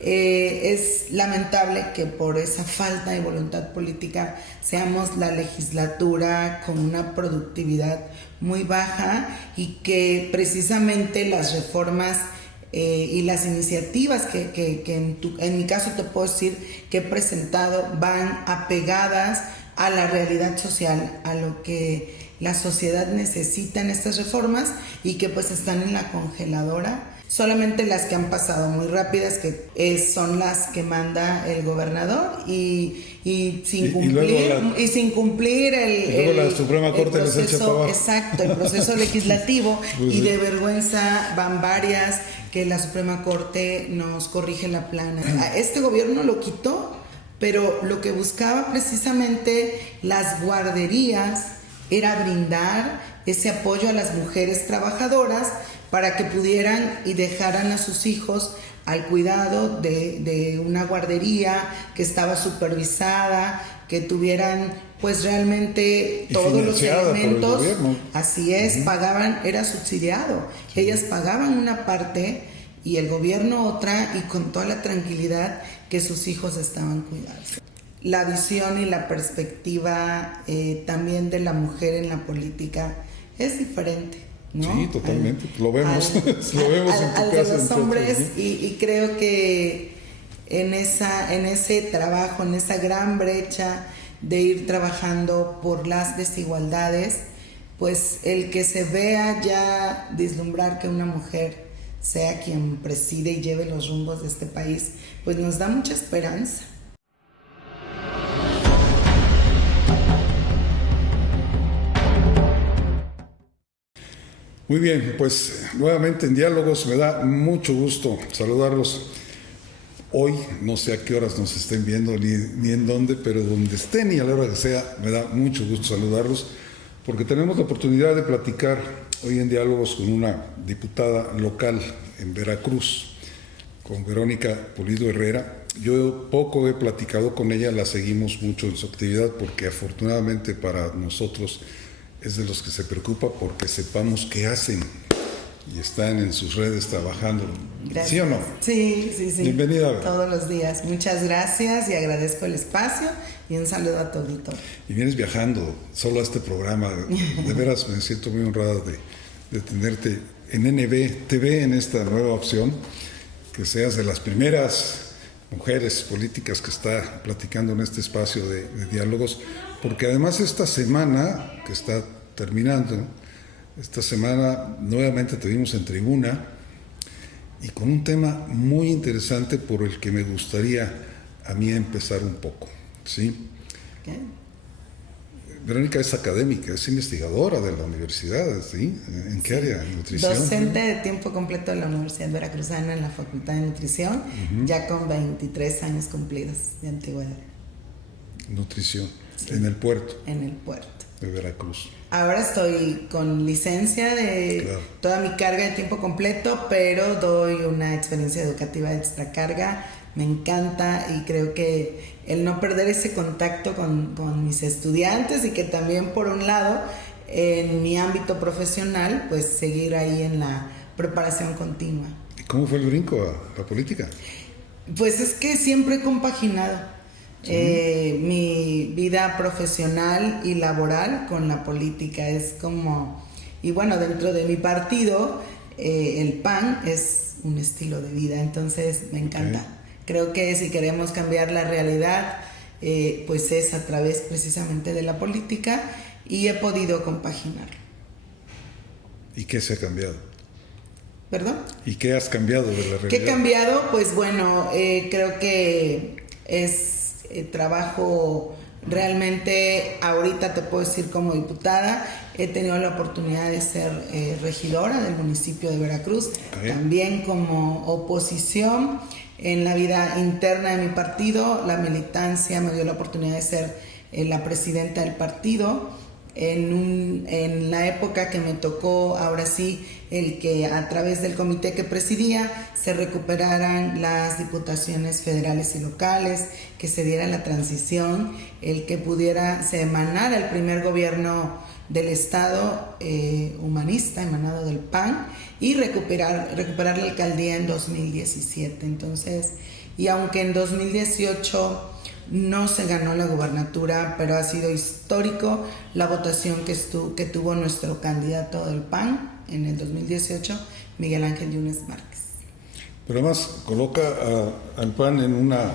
Es lamentable que por esa falta de voluntad política seamos la legislatura con una productividad muy baja y que precisamente las reformas y las iniciativas que en mi caso te puedo decir que he presentado van apegadas a la realidad social, a lo que la sociedad necesita en estas reformas y que pues están en la congeladora. Solamente las que han pasado muy rápidas, que son las que manda el gobernador y sin cumplir el la Suprema Corte les echa para abajo. Exacto, el proceso legislativo. Pues y de vergüenza van varias que la Suprema Corte nos corrige la plana. Este gobierno lo quitó, pero lo que buscaba precisamente las guarderías era brindar ese apoyo a las mujeres trabajadoras para que pudieran y dejaran a sus hijos al cuidado de una guardería que estaba supervisada, que tuvieran pues realmente todos los elementos. Así es, pagaban, era subsidiado. Ellas pagaban una parte y el gobierno otra, y con toda la tranquilidad que sus hijos estaban cuidados. La visión y la perspectiva también de la mujer en la política es diferente, ¿no? Sí, totalmente. Lo vemos en tu casa. De los hombres, ¿no? y creo que en ese trabajo, en esa gran brecha de ir trabajando por las desigualdades, pues el que se vea ya vislumbrar que una mujer sea quien preside y lleve los rumbos de este país, pues nos da mucha esperanza. Muy bien, pues nuevamente en Diálogos me da mucho gusto saludarlos. Hoy no sé a qué horas nos estén viendo ni en dónde, pero donde estén y a la hora que sea, me da mucho gusto saludarlos, porque tenemos la oportunidad de platicar hoy en Diálogos con una diputada local en Veracruz, con Verónica Pulido Herrera. Yo poco he platicado con ella, la seguimos mucho en su actividad, porque afortunadamente para nosotros es de los que se preocupa porque sepamos qué hacen y están en sus redes trabajando. Gracias. ¿Sí o no? Sí. Bienvenida. Todos los días. Muchas gracias y agradezco el espacio y un saludo a tu auditorio. Y vienes viajando solo a este programa. De veras me siento muy honrada de tenerte en NB TV, en esta nueva opción, que seas de las primeras mujeres políticas que está platicando en este espacio de diálogos, porque además esta semana que está terminando, esta semana nuevamente te vimos en tribuna y con un tema muy interesante por el que me gustaría a mí empezar un poco, ¿sí? ¿Qué? Verónica es académica, es investigadora de la universidad, ¿sí? ¿En qué área? ¿Nutrición? Docente de tiempo completo de la Universidad Veracruzana en la Facultad de Nutrición, ya con 23 años cumplidos de antigüedad. Nutrición, sí. En el puerto. En el puerto. De Veracruz. Ahora estoy con licencia de toda mi carga de tiempo completo, pero doy una experiencia educativa de extra carga. Me encanta y creo que el no perder ese contacto con mis estudiantes y que también por un lado en mi ámbito profesional pues seguir ahí en la preparación continua. ¿Y cómo fue el brinco a la política? Pues es que siempre he compaginado mi vida profesional y laboral con la política. Es como, y bueno, dentro de mi partido el PAN es un estilo de vida, entonces me encanta. Creo que si queremos cambiar la realidad, pues es a través precisamente de la política y he podido compaginarlo. ¿Y qué se ha cambiado? ¿Perdón? ¿Y qué has cambiado de la realidad? ¿Qué he cambiado? Pues bueno, creo que es trabajo realmente, ahorita te puedo decir como diputada, he tenido la oportunidad de ser regidora del municipio de Veracruz, también como oposición. En la vida interna de mi partido, la militancia me dio la oportunidad de ser la presidenta del partido. En la época que me tocó, ahora sí, el que a través del comité que presidía se recuperaran las diputaciones federales y locales, que se diera la transición, el que se emanara el primer gobierno del Estado humanista, emanado del PAN, y recuperar la alcaldía en 2017. Entonces, y aunque en 2018 no se ganó la gubernatura, pero ha sido histórico la votación que tuvo nuestro candidato del PAN en el 2018, Miguel Ángel Yunes Márquez. Pero además coloca al PAN en una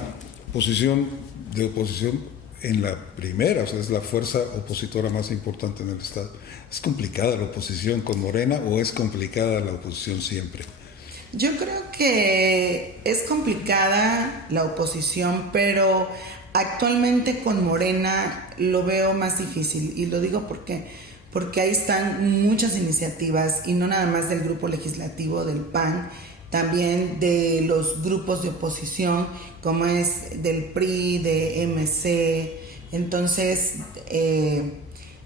posición de oposición en la primera, o sea, es la fuerza opositora más importante en el Estado. ¿Es complicada la oposición con Morena o es complicada la oposición siempre? Yo creo que es complicada la oposición, pero actualmente con Morena lo veo más difícil, y lo digo porque ahí están muchas iniciativas, y no nada más del grupo legislativo del PAN, también de los grupos de oposición, como es del PRI, de MC, entonces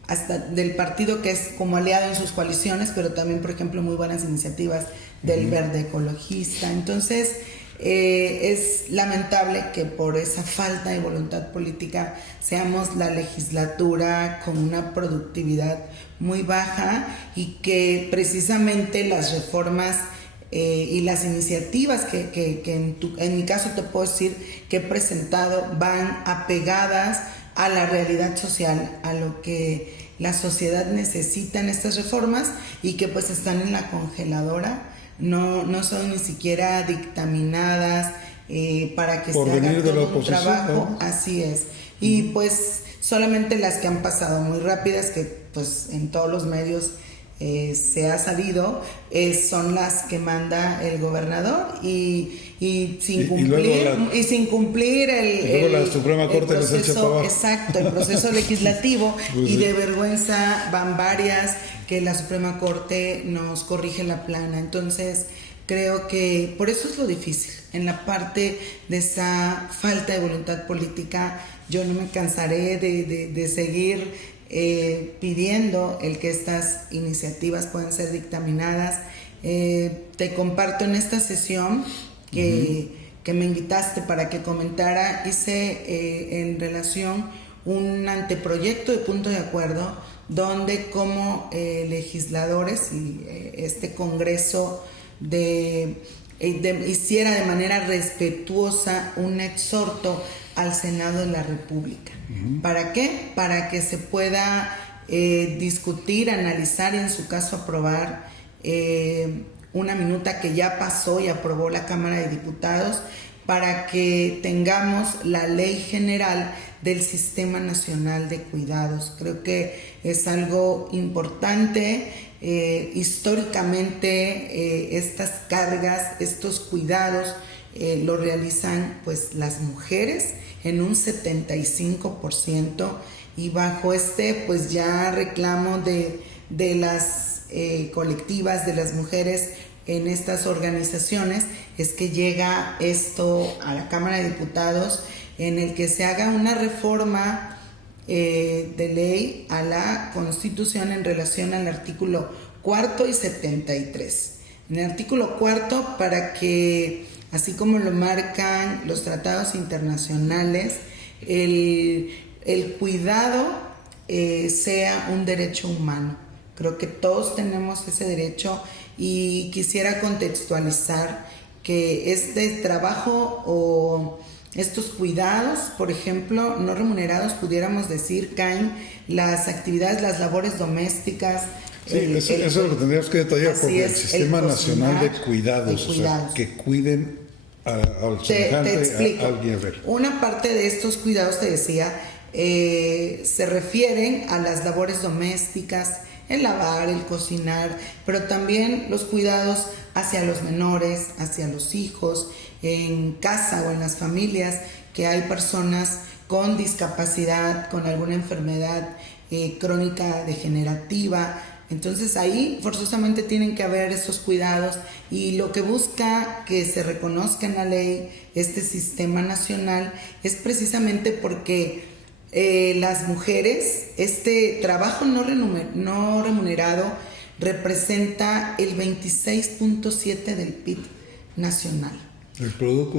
hasta del partido que es como aliado en sus coaliciones, pero también, por ejemplo, muy buenas iniciativas del Verde Ecologista. Entonces, es lamentable que por esa falta de voluntad política seamos la legislatura con una productividad muy baja, y que precisamente las reformas y las iniciativas que en mi caso te puedo decir que he presentado van apegadas a la realidad social, a lo que la sociedad necesita en estas reformas, y que pues están en la congeladora, no son ni siquiera dictaminadas para que por se haga todo un trabajo, ¿no? Así es. Y pues solamente las que han pasado muy rápidas, que pues en todos los medios se ha sabido, son las que manda el gobernador, y sin cumplir la Suprema Corte el proceso, exacto, el proceso legislativo, pues y de vergüenza van varias que la Suprema Corte nos corrige la plana. Entonces creo que por eso es lo difícil, en la parte de esa falta de voluntad política. Yo no me cansaré de seguir pidiendo el que estas iniciativas puedan ser dictaminadas. Te comparto, en esta sesión que me invitaste para que comentara, hice en relación un anteproyecto de punto de acuerdo, donde como legisladores y este Congreso hiciera de manera respetuosa un exhorto al Senado de la República. ¿Para qué? Para que se pueda discutir, analizar y en su caso aprobar una minuta que ya pasó y aprobó la Cámara de Diputados, para que tengamos la Ley General del Sistema Nacional de Cuidados. Creo que es algo importante. Históricamente estas cargas, estos cuidados lo realizan pues las mujeres en un 75%, y bajo pues ya reclamo de las colectivas, de las mujeres en estas organizaciones, es que llega esto a la Cámara de Diputados, en el que se haga una reforma de ley a la Constitución en relación al artículo 4 y 73. En el artículo 4, para que, así como lo marcan los tratados internacionales, el cuidado sea un derecho humano. Creo que todos tenemos ese derecho, y quisiera contextualizar que este trabajo o estos cuidados, por ejemplo, no remunerados, pudiéramos decir, caen las actividades, las labores domésticas. Sí, eso es lo que tendríamos que detallar, porque el Sistema Nacional de Cuidados, o sea, que cuiden al semejante, al guerrero. Una parte de estos cuidados, te decía, se refieren a las labores domésticas, el lavar, el cocinar, pero también los cuidados hacia los menores, hacia los hijos, en casa o en las familias, que hay personas con discapacidad, con alguna enfermedad crónica degenerativa. Entonces ahí forzosamente tienen que haber esos cuidados, y lo que busca que se reconozca en la ley este sistema nacional es precisamente porque las mujeres, este trabajo no remunerado representa el 26.7 del PIB nacional. El Producto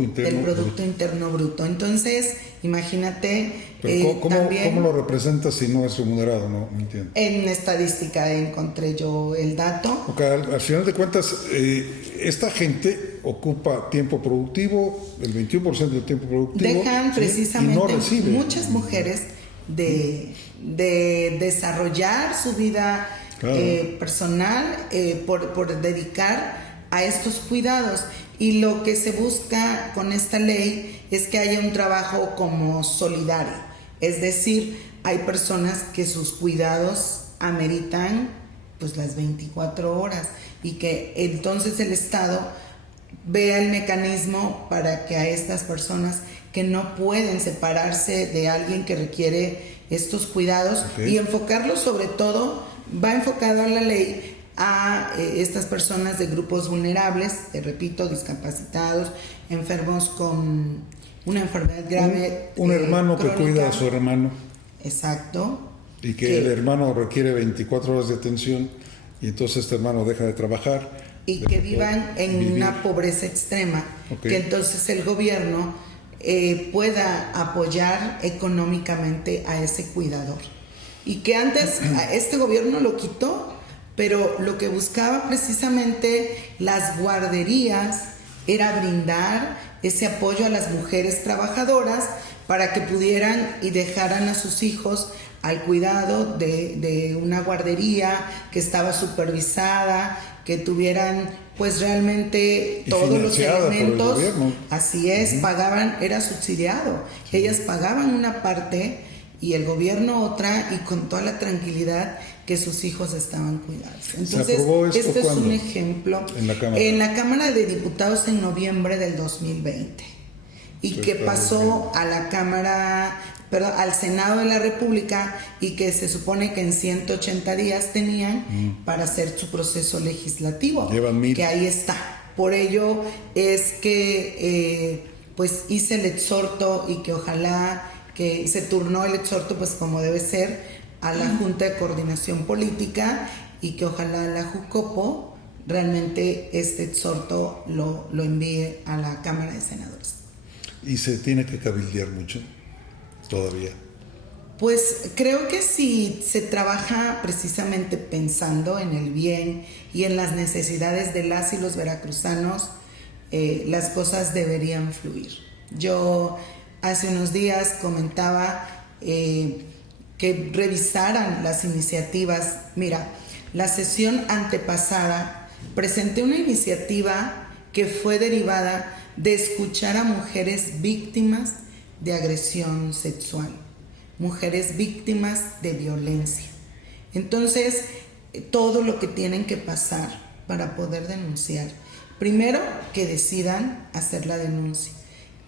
Interno Bruto. Entonces, imagínate. Pero también, ¿cómo lo representa si no es remunerado? No entiendo. En estadística encontré yo el dato. Okay, al final de cuentas, esta gente ocupa tiempo productivo, el 21% del tiempo productivo. Dejan ¿sí? precisamente Y no recibe. Muchas mujeres de desarrollar su vida claro. Personal por dedicar a estos cuidados. Y lo que se busca con esta ley es que haya un trabajo como solidario. Es decir, hay personas que sus cuidados ameritan pues las 24 horas y que entonces el Estado vea el mecanismo para que a estas personas que no pueden separarse de alguien que requiere estos cuidados y enfocarlo sobre todo, va enfocado a la ley a estas personas de grupos vulnerables, te repito, discapacitados, enfermos con una enfermedad grave. Un hermano crónica. Que cuida a su hermano. Exacto. Y que el hermano requiere 24 horas de atención y entonces este hermano deja de trabajar. Y que vivan en una pobreza extrema. Que entonces el gobierno pueda apoyar económicamente a ese cuidador. Y que antes este gobierno lo quitó, pero lo que buscaba precisamente las guarderías era brindar ese apoyo a las mujeres trabajadoras para que pudieran y dejaran a sus hijos al cuidado de una guardería que estaba supervisada, que tuvieran pues realmente todos los elementos. Así es, pagaban, era subsidiado. Ellas pagaban una parte y el gobierno otra, y con toda la tranquilidad que sus hijos estaban cuidados. Entonces, este es un ejemplo. En la Cámara de Diputados en noviembre del 2020. Y que pasó a la Cámara, perdón, al Senado de la República, y que se supone que en 180 días tenían para hacer su proceso legislativo. Llevan 1000. Que ahí está. Por ello es que pues hice el exhorto y que ojalá que se turnó el exhorto pues como debe ser a la Junta de Coordinación Política y que ojalá la Jucopo realmente este exhorto lo envíe a la Cámara de Senadores. ¿Y se tiene que cabildear mucho todavía? Pues creo que si se trabaja precisamente pensando en el bien y en las necesidades de las y los veracruzanos, las cosas deberían fluir. Yo hace unos días comentaba que revisaran las iniciativas. Mira, la sesión antepasada presenté una iniciativa que fue derivada de escuchar a mujeres víctimas de agresión sexual, mujeres víctimas de violencia. Entonces, todo lo que tienen que pasar para poder denunciar. Primero, que decidan hacer la denuncia.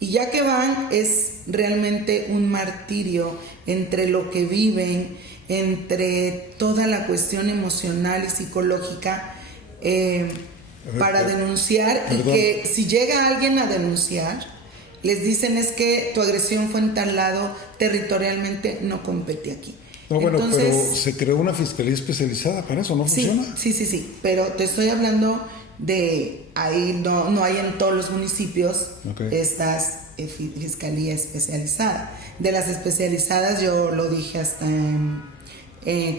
Y ya que van, es realmente un martirio entre lo que viven, entre toda la cuestión emocional y psicológica para denunciar. Y que si llega alguien a denunciar, les dicen es que tu agresión fue en tal lado, territorialmente no compete aquí. No, bueno, entonces, pero se creó una fiscalía especializada para eso, ¿no funciona? Sí, pero te estoy hablando de ahí, no hay en todos los municipios estas fiscalía especializada. De las especializadas yo lo dije hasta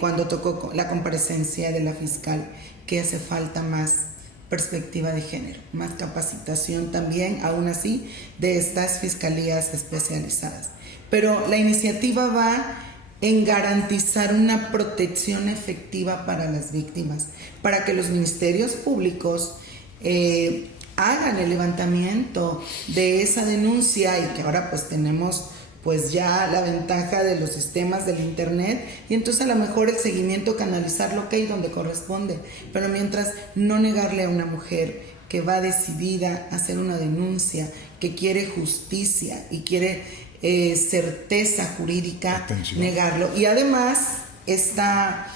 cuando tocó la comparecencia de la fiscal, que hace falta más perspectiva de género, más capacitación también, aún así, de estas fiscalías especializadas. Pero la iniciativa va en garantizar una protección efectiva para las víctimas, para que los ministerios públicos hagan el levantamiento de esa denuncia, y que ahora pues tenemos pues ya la ventaja de los sistemas del internet, y entonces a lo mejor el seguimiento canalizarlo donde corresponde, pero mientras no negarle a una mujer que va decidida a hacer una denuncia, que quiere justicia y quiere certeza jurídica, negarlo. Y además esta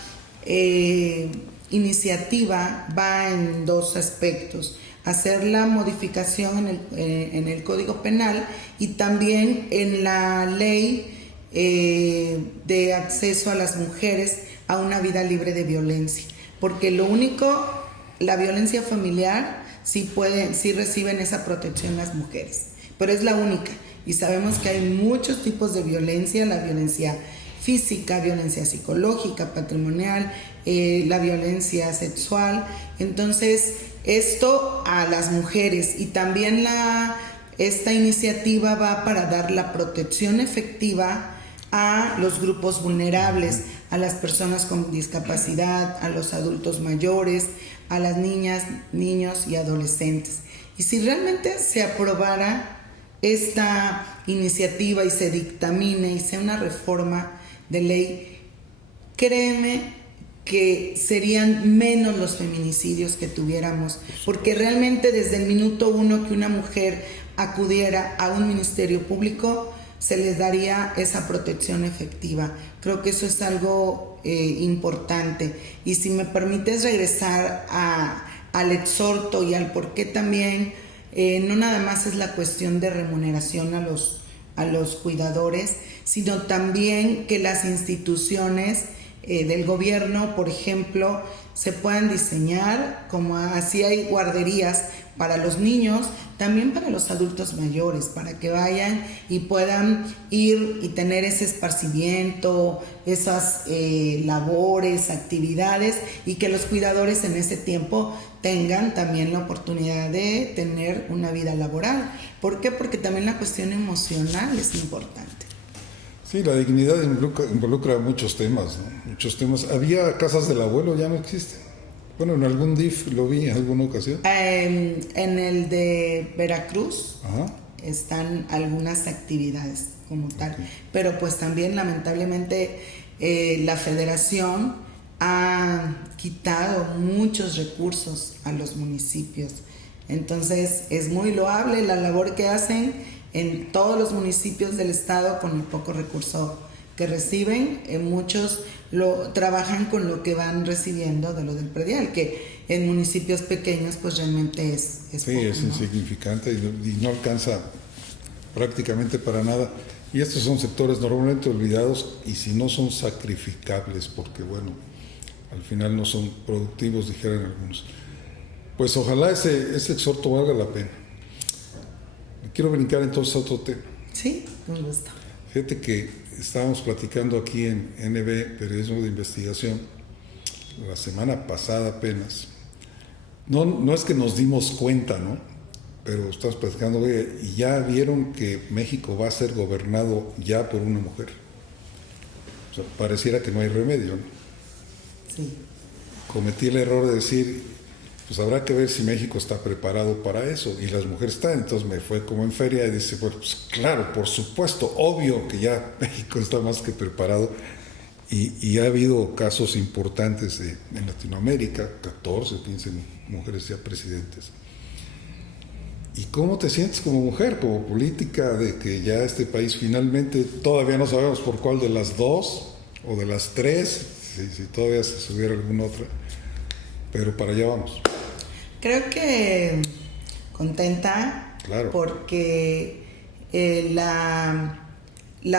iniciativa va en dos aspectos: hacer la modificación en el Código Penal y también en la ley de acceso a las mujeres a una vida libre de violencia, porque lo único, la violencia familiar sí reciben esa protección las mujeres, pero es la única. Y sabemos que hay muchos tipos de violencia, la violencia física, violencia psicológica, patrimonial, la violencia sexual. Entonces, esto a las mujeres, y también esta iniciativa va para dar la protección efectiva a los grupos vulnerables, a las personas con discapacidad, a los adultos mayores, a las niñas, niños y adolescentes. Y si realmente se aprobara esta iniciativa y se dictamine y sea una reforma de ley, créeme que serían menos los feminicidios que tuviéramos, porque realmente desde el minuto 1 que una mujer acudiera a un ministerio público, se les daría esa protección efectiva. Creo que eso es algo importante. Y si me permites regresar al exhorto y al por qué también, no nada más es la cuestión de remuneración a los cuidadores, sino también que las instituciones del gobierno, por ejemplo, se puedan diseñar, como así hay guarderías para los niños, también para los adultos mayores, para que vayan y puedan ir y tener ese esparcimiento, esas labores, actividades, y que los cuidadores en ese tiempo tengan también la oportunidad de tener una vida laboral. ¿Por qué? Porque también la cuestión emocional es importante. Sí, la dignidad involucra muchos temas, ¿no? Muchos temas. Había casas del abuelo, ya no existen. Bueno, en algún DIF lo vi en alguna ocasión. En el de Veracruz, ajá, están algunas actividades como tal, okay. Pero pues también lamentablemente la federación ha quitado muchos recursos a los municipios. Entonces es muy loable la labor que hacen en todos los municipios del estado con el poco recurso que reciben. Muchos trabajan con lo que van recibiendo de lo del predial, que en municipios pequeños pues realmente es sí, poco, es insignificante y no alcanza prácticamente para nada. Y estos son sectores normalmente olvidados y si no son sacrificables, porque bueno, al final no son productivos, dijeran algunos. Pues ojalá ese exhorto valga la pena. Quiero brincar entonces a otro tema. Sí, con gusto. Fíjate que estábamos platicando aquí en NB, Periodismo de Investigación, la semana pasada apenas. No es que nos dimos cuenta, ¿no? Pero estábamos platicando, oye, y ya vieron que México va a ser gobernado ya por una mujer. O sea, pareciera que no hay remedio, ¿no? Sí. Cometí el error de decir, pues habrá que ver si México está preparado para eso, y las mujeres están. Entonces me fue como en feria y dice, bueno, pues claro, por supuesto, obvio que ya México está más que preparado, y ha habido casos importantes en Latinoamérica, 14 o 15 mujeres ya presidentes. ¿Y cómo te sientes como mujer, como política, de que ya este país finalmente, todavía no sabemos por cuál de las dos o de las tres, si todavía se subiera alguna otra, pero para allá vamos? Creo que contenta, claro, porque la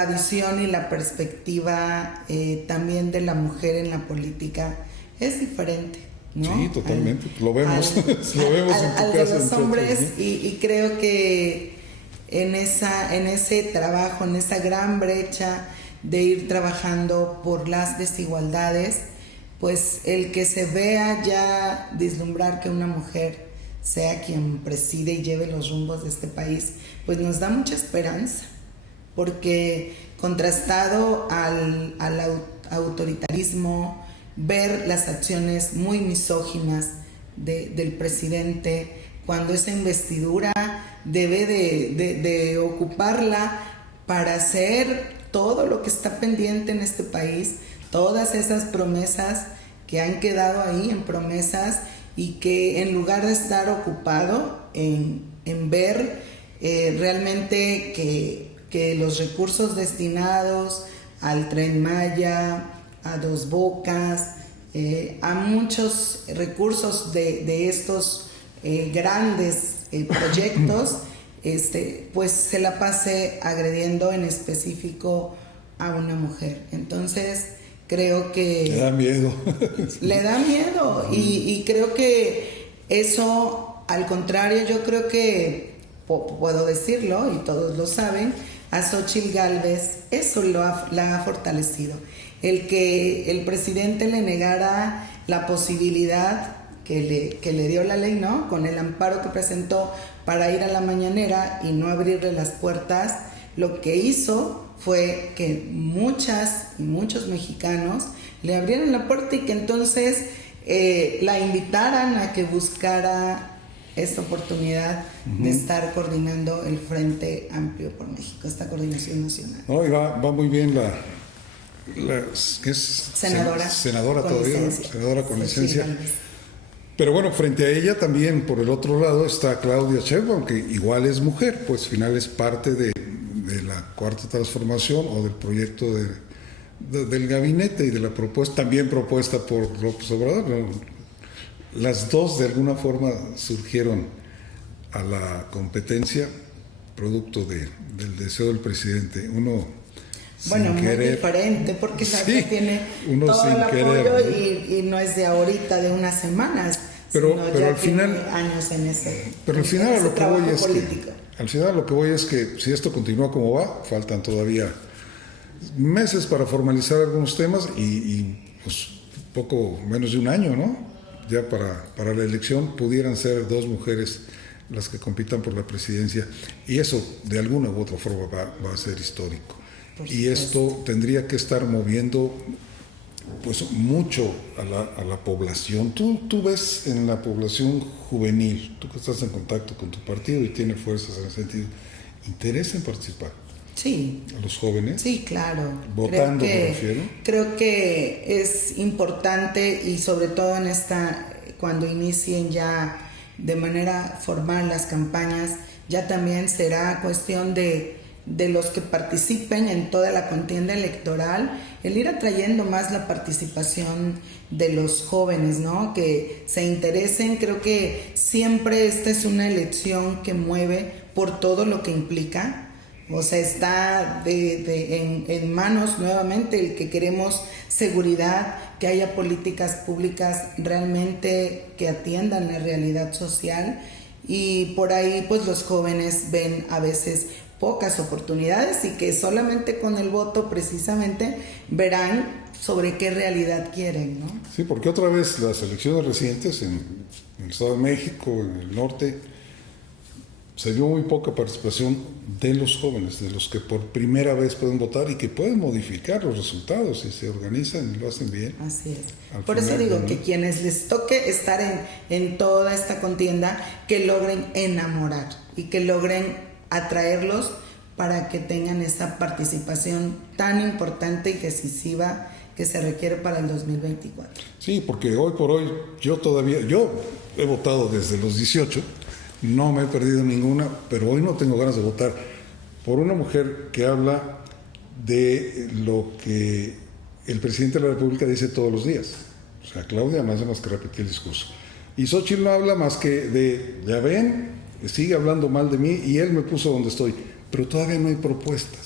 visión y la perspectiva también de la mujer en la política es diferente, ¿no? Sí, totalmente, lo vemos, lo vemos en tu al casa. De los hombres, ¿no? y creo que en ese trabajo, en esa gran brecha de ir trabajando por las desigualdades, pues el que se vea ya vislumbrar que una mujer sea quien preside y lleve los rumbos de este país, pues nos da mucha esperanza, porque contrastado al autoritarismo, ver las acciones muy misóginas del presidente, cuando esa investidura debe de ocuparla para hacer todo lo que está pendiente en este país, todas esas promesas que han quedado ahí en promesas, y que en lugar de estar ocupado en ver realmente que los recursos destinados al Tren Maya, a Dos Bocas, a muchos recursos de estos grandes proyectos, pues se la pase agrediendo en específico a una mujer. Entonces Creo que... Le da miedo. Le da miedo y creo que eso, al contrario, yo creo que, puedo decirlo y todos lo saben, a Xóchitl Gálvez eso la ha fortalecido. El que el presidente le negara la posibilidad que le dio la ley, ¿no? Con el amparo que presentó para ir a la mañanera y no abrirle las puertas, lo que hizo fue que muchas y muchos mexicanos le abrieran la puerta y que entonces la invitaran a que buscara esta oportunidad de estar coordinando el Frente Amplio por México, esta coordinación nacional. No, y va muy bien ¿qué es? Senadora con todavía, licencia. senadora con licencia. Sí, Pero bueno, frente a ella también, por el otro lado, está Claudia Sheinbaum, que igual es mujer, pues al final es parte de la Cuarta Transformación o del proyecto del gabinete y de la propuesta, también propuesta por López Obrador. Las dos de alguna forma surgieron a la competencia producto del deseo del presidente. Uno bueno, muy querer, diferente, porque la sí, tiene uno todo sin el apoyo querer, y no es de ahorita, de unas semanas, pero ya al final, tiene años en ese, pero al final a lo que voy es político. Al final lo que voy es que si esto continúa como va, faltan todavía meses para formalizar algunos temas y pues poco menos de un año, ¿no? Ya para la elección pudieran ser dos mujeres las que compitan por la presidencia y eso de alguna u otra forma va a ser histórico. Y esto tendría que estar moviendo pues mucho a la población. Tú ves en la población juvenil, tú que estás en contacto con tu partido y tienes fuerzas en ese sentido, interés en participar. Sí. A los jóvenes. Sí, claro. Votando, me refiero. Creo que es importante y sobre todo en cuando inicien ya de manera formal las campañas, ya también será cuestión de los que participen en toda la contienda electoral, el ir atrayendo más la participación de los jóvenes, ¿no? Que se interesen. Creo que siempre esta es una elección que mueve por todo lo que implica. O sea, está en manos nuevamente el que queremos seguridad, que haya políticas públicas realmente que atiendan la realidad social, y por ahí pues los jóvenes ven a veces pocas oportunidades y que solamente con el voto precisamente verán sobre qué realidad quieren, ¿no? Sí, porque otra vez las elecciones recientes en el Estado de México, en el norte, se vio muy poca participación de los jóvenes, de los que por primera vez pueden votar y que pueden modificar los resultados si se organizan y lo hacen bien. Así es. Por eso digo que quienes les toque estar en toda esta contienda, que logren enamorar y que logren atraerlos para que tengan esa participación tan importante y decisiva que se requiere para el 2024. Sí, porque hoy por hoy yo he votado desde los 18, no me he perdido ninguna, pero hoy no tengo ganas de votar por una mujer que habla de lo que el presidente de la República dice todos los días. O sea, Claudia no hace más que repetir el discurso. Y Xóchitl no habla más que ya ven, sigue hablando mal de mí y él me puso donde estoy. Pero todavía no hay propuestas.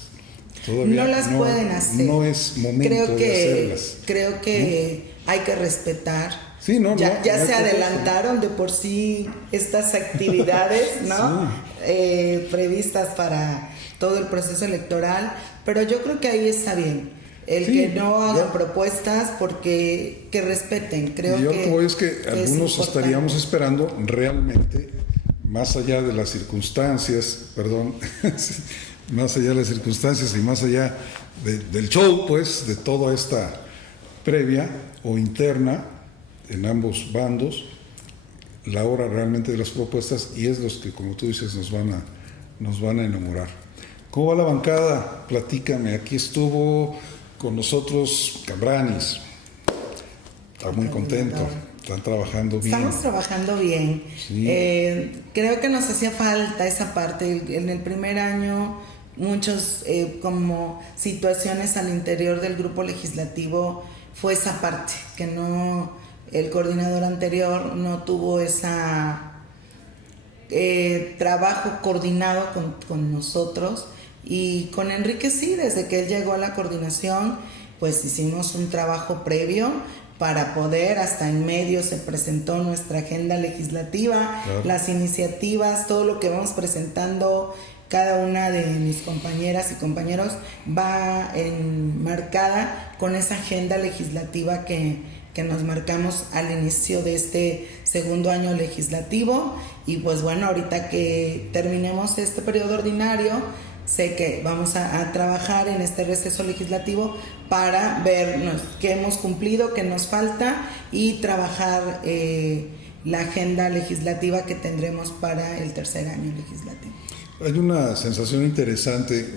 Todavía no las pueden hacer. No es momento de hacerlas. Creo que hay que respetar. Sí, ya se adelantaron de por sí estas actividades, ¿no? Sí. Previstas para todo el proceso electoral, pero yo creo que ahí está bien. Que no hagan propuestas porque que respeten. Creo yo que lo que voy es que algunos estaríamos esperando realmente, más allá de las circunstancias, más allá de las circunstancias y más allá del show, pues, de toda esta previa o interna en ambos bandos, la hora realmente de las propuestas, y es los que, como tú dices, nos van a enamorar. ¿Cómo va la bancada? Platícame. Aquí estuvo con nosotros Cabranis. Está muy contento. Están trabajando bien. Estamos trabajando bien. Sí. Creo que nos hacía falta esa parte. En el primer año, muchos como situaciones al interior del grupo legislativo fue esa parte, que no, el coordinador anterior no tuvo esa trabajo coordinado con nosotros, y con Enrique sí, desde que él llegó a la coordinación pues hicimos un trabajo previo para poder, hasta en medio se presentó nuestra agenda legislativa, claro, las iniciativas, todo lo que vamos presentando, cada una de mis compañeras y compañeros va enmarcada con esa agenda legislativa que nos marcamos al inicio de este segundo año legislativo. Y pues bueno, ahorita que terminemos este periodo ordinario, sé que vamos a trabajar en este receso legislativo para ver qué hemos cumplido, qué nos falta y trabajar la agenda legislativa que tendremos para el tercer año legislativo. Hay una sensación interesante,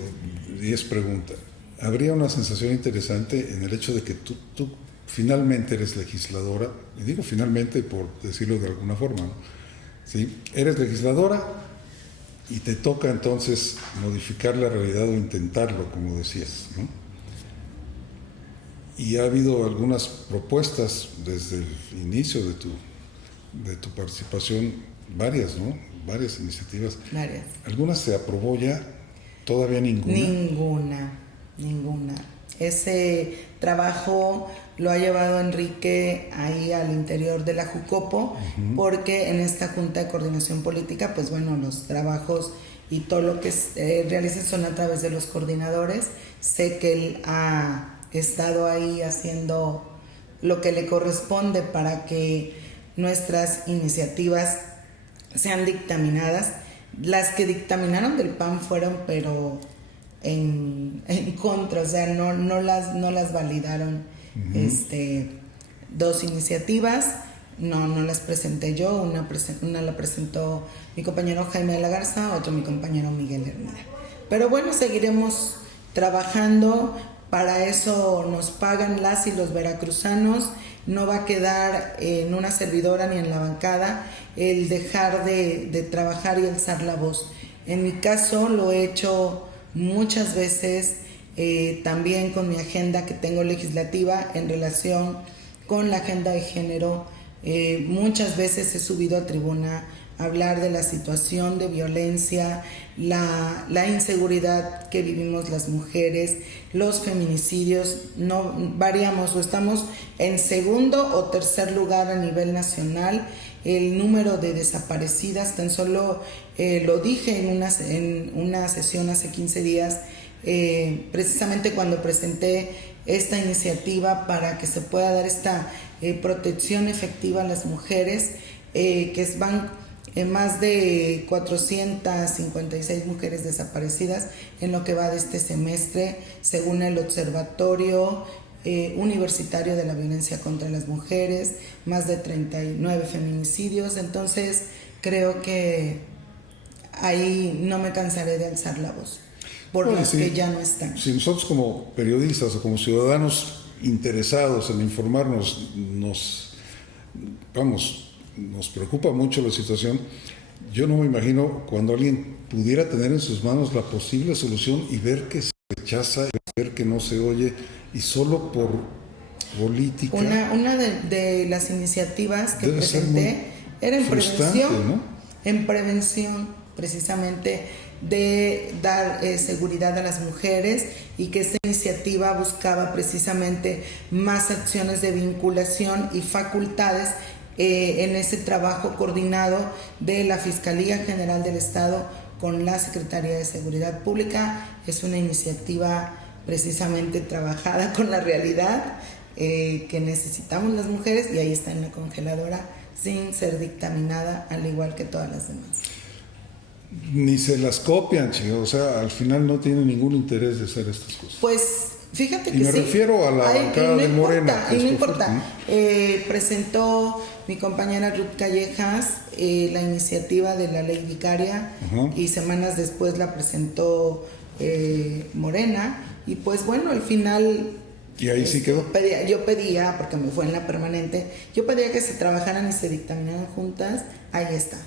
y es pregunta, habría una sensación interesante en el hecho de que tú finalmente eres legisladora, y digo finalmente por decirlo de alguna forma, ¿no? ¿Sí? Eres legisladora y te toca entonces modificar la realidad o intentarlo, como decías, ¿no? Y ha habido algunas propuestas desde el inicio de tu participación, varias, ¿no? Varias iniciativas. Varias. ¿Algunas se aprobó ya? ¿Todavía ninguna? Ninguna. Ese trabajo lo ha llevado Enrique ahí al interior de la Jucopo, porque en esta Junta de Coordinación Política, pues bueno, los trabajos y todo lo que realizan son a través de los coordinadores. Sé que él ha estado ahí haciendo lo que le corresponde para que nuestras iniciativas sean dictaminadas. Las que dictaminaron del PAN fueron, pero en contra, o sea, no las validaron. Dos iniciativas, no las presenté yo, una la presentó mi compañero Jaime de la Garza, otro mi compañero Miguel Hermida. Pero bueno, seguiremos trabajando, para eso nos pagan las y los veracruzanos. No va a quedar en una servidora ni en la bancada el dejar de trabajar y alzar la voz. En mi caso lo he hecho muchas veces, también con mi agenda que tengo legislativa en relación con la agenda de género. Muchas veces he subido a tribuna a hablar de la situación de violencia, la inseguridad que vivimos las mujeres, los feminicidios. No variamos, o estamos en segundo o tercer lugar a nivel nacional. El número de desaparecidas, tan solo lo dije en una sesión hace 15 días, precisamente cuando presenté esta iniciativa para que se pueda dar esta protección efectiva a las mujeres, que van más de 456 mujeres desaparecidas en lo que va de este semestre, según el Observatorio Universitario de la Violencia contra las Mujeres, más de 39 feminicidios. Entonces creo que ahí no me cansaré de alzar la voz por los que ya no están. Si nosotros como periodistas o como ciudadanos interesados en informarnos nos preocupa mucho la situación, yo no me imagino cuando alguien pudiera tener en sus manos la posible solución y ver que se rechaza, ver que no se oye, y solo por política. Una de las iniciativas que presenté era en prevención, ¿no? En prevención, precisamente, de dar seguridad a las mujeres, y que esta iniciativa buscaba precisamente más acciones de vinculación y facultades en ese trabajo coordinado de la Fiscalía General del Estado con la Secretaría de Seguridad Pública. Es una iniciativa precisamente trabajada con la realidad que necesitamos las mujeres, y ahí está en la congeladora sin ser dictaminada, al igual que todas las demás. Ni se las copian, chicos. O sea, al final no tienen ningún interés de hacer estas cosas. Pues fíjate que y me refiero a la bancada de Morena. Y no importa. Presentó mi compañera Ruth Callejas la iniciativa de la ley vicaria, y semanas después la presentó Morena, y pues bueno, al final... Y ahí sí quedó. Yo pedía, porque me fue en la permanente, yo pedía que se trabajaran y se dictaminaran juntas. Ahí está.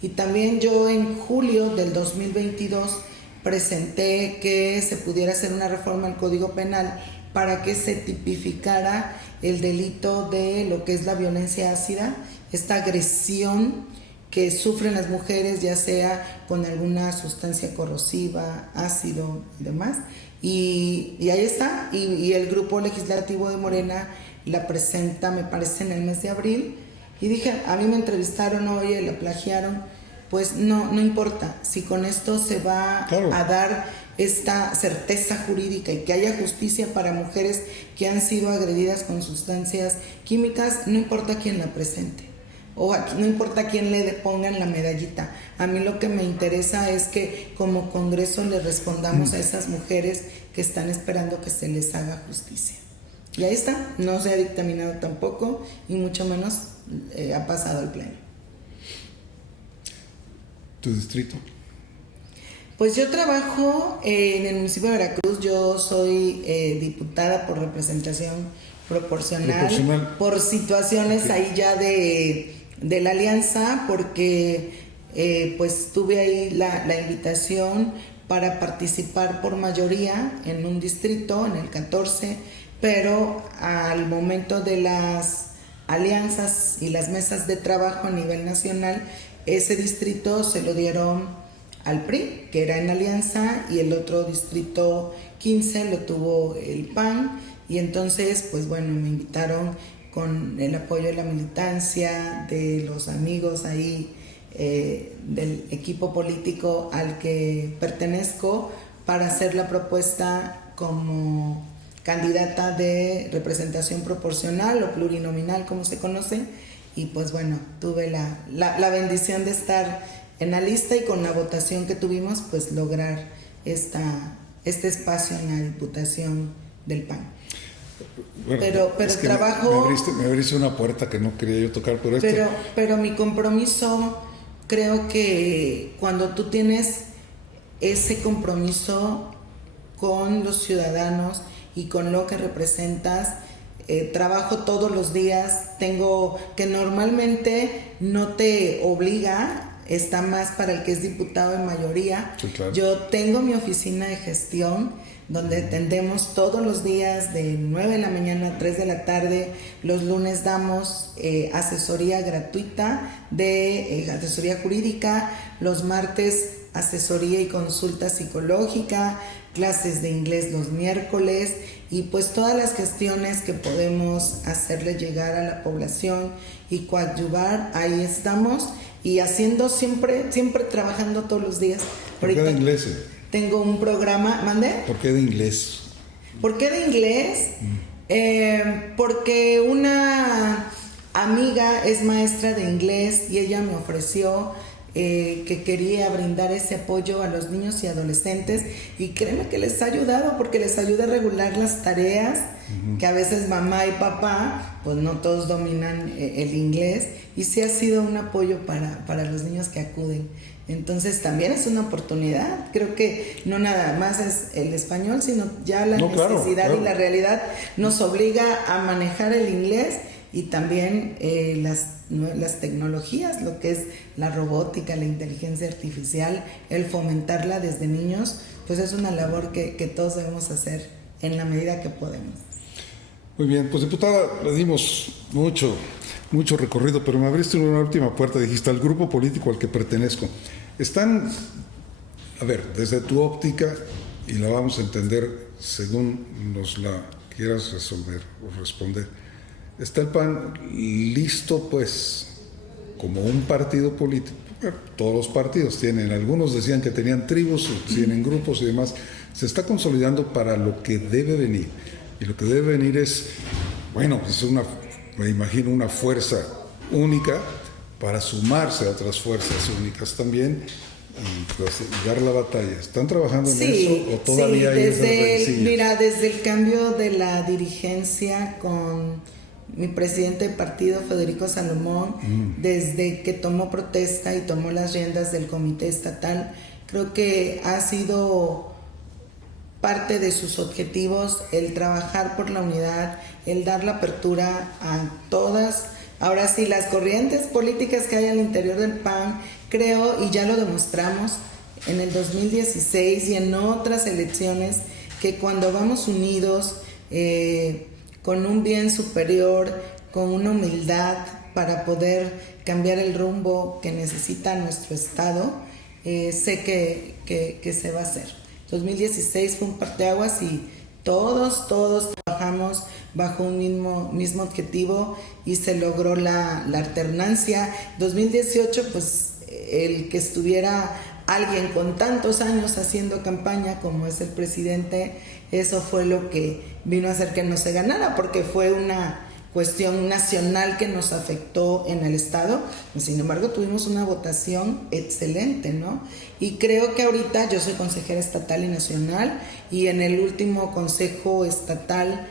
Y también yo en julio del 2022 presenté que se pudiera hacer una reforma al Código Penal para que se tipificara el delito de lo que es la violencia ácida, esta agresión que sufren las mujeres, ya sea con alguna sustancia corrosiva, ácido y demás. Y ahí está, y el grupo legislativo de Morena la presenta, me parece, en el mes de abril. Y dije, a mí me entrevistaron, oye, la plagiaron. Pues no importa, si con esto se va a dar esta certeza jurídica y que haya justicia para mujeres que han sido agredidas con sustancias químicas, no importa quién la presente. O no importa quién le pongan la medallita. A mí lo que me interesa es que como Congreso le respondamos a esas mujeres que están esperando que se les haga justicia. Y ahí está, no se ha dictaminado tampoco y mucho menos ha pasado al Pleno. ¿Tu distrito? Pues yo trabajo en el municipio de Veracruz, yo soy diputada por representación proporcional. Por situaciones ahí ya de la alianza, porque pues tuve ahí la invitación para participar por mayoría en un distrito, en el 14, pero al momento de las alianzas y las mesas de trabajo a nivel nacional, ese distrito se lo dieron al PRI, que era en alianza, y el otro distrito 15 lo tuvo el PAN, y entonces pues bueno, me invitaron con el apoyo de la militancia, de los amigos ahí, del equipo político al que pertenezco, para hacer la propuesta como candidata de representación proporcional o plurinominal, como se conoce, y pues bueno, tuve la bendición de estar en la lista y con la votación que tuvimos, pues lograr este espacio en la Diputación del PAN. Bueno, pero el trabajo... Me abriste una puerta que no quería yo tocar, pero mi compromiso, creo que cuando tú tienes ese compromiso con los ciudadanos y con lo que representas, trabajo todos los días, tengo que normalmente no te obliga, está más para el que es diputado en mayoría. Sí, claro. Yo tengo mi oficina de gestión donde atendemos todos los días de 9 de la mañana a 3 de la tarde. Los lunes damos asesoría gratuita de asesoría jurídica, los martes asesoría y consulta psicológica, clases de inglés los miércoles, y pues todas las gestiones que podemos hacerle llegar a la población y coadyuvar, ahí estamos, y haciendo siempre trabajando todos los días. ¿Por qué de inglés? Tengo un programa, ¿mande? ¿Por qué de inglés? ¿Por qué de inglés? Porque una amiga es maestra de inglés y ella me ofreció que quería brindar ese apoyo a los niños y adolescentes, y créeme que les ha ayudado, porque les ayuda a regular las tareas, que a veces mamá y papá pues no todos dominan el inglés, y sí ha sido un apoyo para los niños que acuden. Entonces también es una oportunidad. Creo que no nada más es el español, sino ya la necesidad y la realidad nos obliga a manejar el inglés, y también las tecnologías, lo que es la robótica, la inteligencia artificial, el fomentarla desde niños, pues es una labor que todos debemos hacer en la medida que podemos. Muy bien, pues diputada, le dimos mucho recorrido, pero me abriste una última puerta, dijiste al grupo político al que pertenezco. Están, a ver, desde tu óptica, y la vamos a entender según nos la quieras resolver o responder, ¿está el PAN listo, pues, como un partido político? Bueno, todos los partidos tienen, algunos decían que tenían tribus, tienen grupos y demás. Se está consolidando para lo que debe venir. Y lo que debe venir es, bueno, pues me imagino una fuerza única para sumarse a otras fuerzas únicas también y pues, dar la batalla. ¿Están trabajando en eso o todavía hay esas rencillas? Mira, desde el cambio de la dirigencia con mi presidente de partido, Federico Salomón, desde que tomó protesta y tomó las riendas del comité estatal, creo que ha sido parte de sus objetivos el trabajar por la unidad, el dar la apertura a todas, ahora sí, las corrientes políticas que hay al interior del PAN. Creo, y ya lo demostramos en el 2016 y en otras elecciones, que cuando vamos unidos, con un bien superior, con una humildad, para poder cambiar el rumbo que necesita nuestro estado, sé que se va a hacer. 2016 fue un parteaguas y todos trabajamos bajo un mismo objetivo y se logró la alternancia. 2018, pues el que estuviera alguien con tantos años haciendo campaña como es el presidente, eso fue lo que vino a hacer que no se ganara, porque fue una cuestión nacional que nos afectó en el estado. Sin embargo, tuvimos una votación excelente, ¿no? Y creo que ahorita yo soy consejera estatal y nacional, y en el último consejo estatal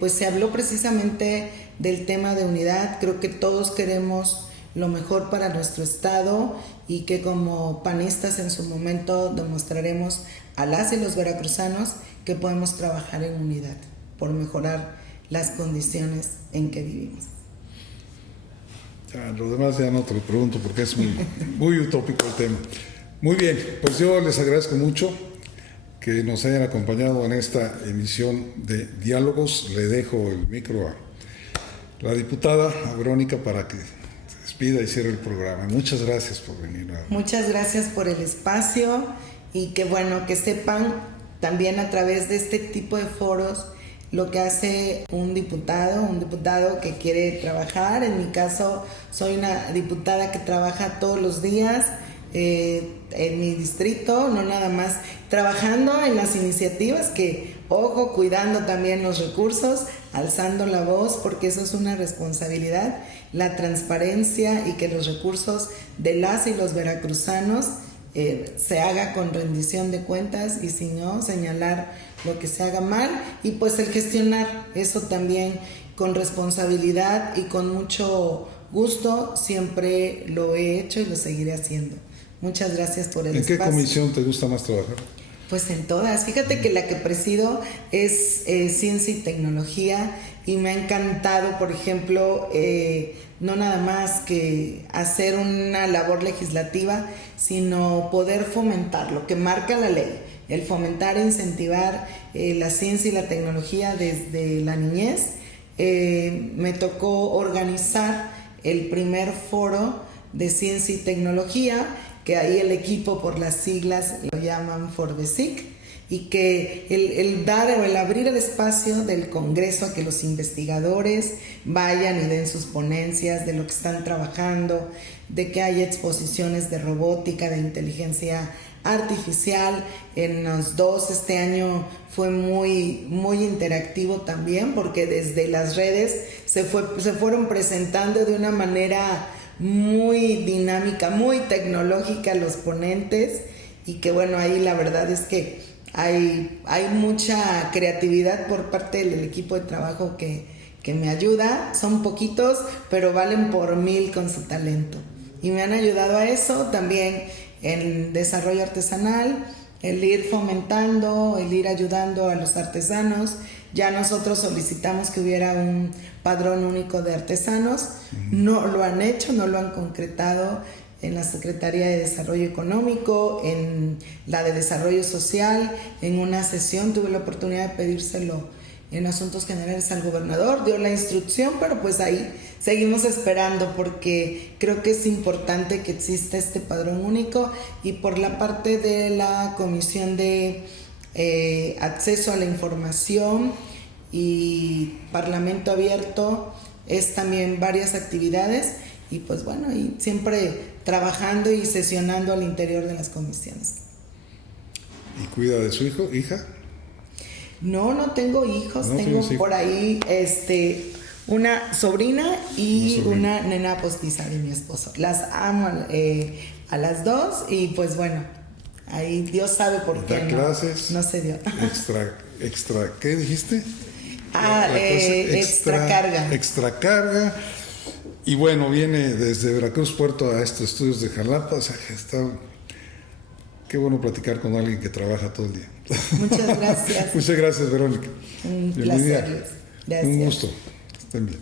pues se habló precisamente del tema de unidad. Creo que todos queremos lo mejor para nuestro estado y que como panistas en su momento demostraremos a las y los veracruzanos que podemos trabajar en unidad por mejorar las condiciones en que vivimos. Ya, lo demás ya no te lo pregunto porque es muy utópico el tema. Muy bien, pues yo les agradezco mucho que nos hayan acompañado en esta emisión de Diálogos. Le dejo el micro a la diputada Verónica para que se despida y cierre el programa. Muchas gracias por venir. Muchas gracias por el espacio y que bueno, que sepan también a través de este tipo de foros lo que hace un diputado que quiere trabajar. En mi caso, soy una diputada que trabaja todos los días en mi distrito, no nada más trabajando en las iniciativas, que, ojo, cuidando también los recursos, alzando la voz, porque eso es una responsabilidad, la transparencia y que los recursos de las y los veracruzanos se haga con rendición de cuentas y si no, señalar lo que se haga mal y pues el gestionar eso también con responsabilidad y con mucho gusto. Siempre lo he hecho y lo seguiré haciendo. Muchas gracias por el espacio. ¿En qué comisión te gusta más trabajar? Pues en todas. Fíjate que la que presido es Ciencia y Tecnología y me ha encantado, por ejemplo, no nada más que hacer una labor legislativa, sino poder fomentar lo que marca la ley, el fomentar e incentivar la ciencia y la tecnología desde la niñez. Me tocó organizar el primer foro de ciencia y tecnología, que ahí el equipo por las siglas lo llaman FORBESIC, y que el dar o el abrir el espacio del Congreso a que los investigadores vayan y den sus ponencias de lo que están trabajando, de que haya exposiciones de robótica, de inteligencia artificial. En los dos, este año fue muy interactivo también, porque desde las redes se fueron presentando de una manera muy dinámica, muy tecnológica los ponentes, y que bueno, ahí la verdad es que hay mucha creatividad por parte del equipo de trabajo que me ayuda. Son poquitos, pero valen por 1000 con su talento. Y me han ayudado a eso también en desarrollo artesanal, el ir fomentando, el ir ayudando a los artesanos. Ya nosotros solicitamos que hubiera un padrón único de artesanos. No lo han hecho, no lo han concretado en la Secretaría de Desarrollo Económico, en la de Desarrollo Social. En una sesión tuve la oportunidad de pedírselo en Asuntos Generales al gobernador, dio la instrucción, pero pues ahí seguimos esperando, porque creo que es importante que exista este padrón único. Y por la parte de la Comisión de Acceso a la Información y Parlamento Abierto, es también varias actividades, y pues bueno, y siempre trabajando y sesionando al interior de las comisiones. ¿Y cuida de su hija? No tengo hijos, no tengo hijos. Por ahí una sobrina y una nena postiza de mi esposo. Las amo a las dos, y pues bueno, ahí Dios sabe por qué no se dio. Extra, ¿qué dijiste? Extracarga. Extracarga. Y bueno, viene desde Veracruz Puerto a estos estudios de Jalapa. O sea, qué bueno platicar con alguien que trabaja todo el día. Muchas gracias. Muchas gracias, Verónica. Un placer. Gracias. Un gusto. Estén bien.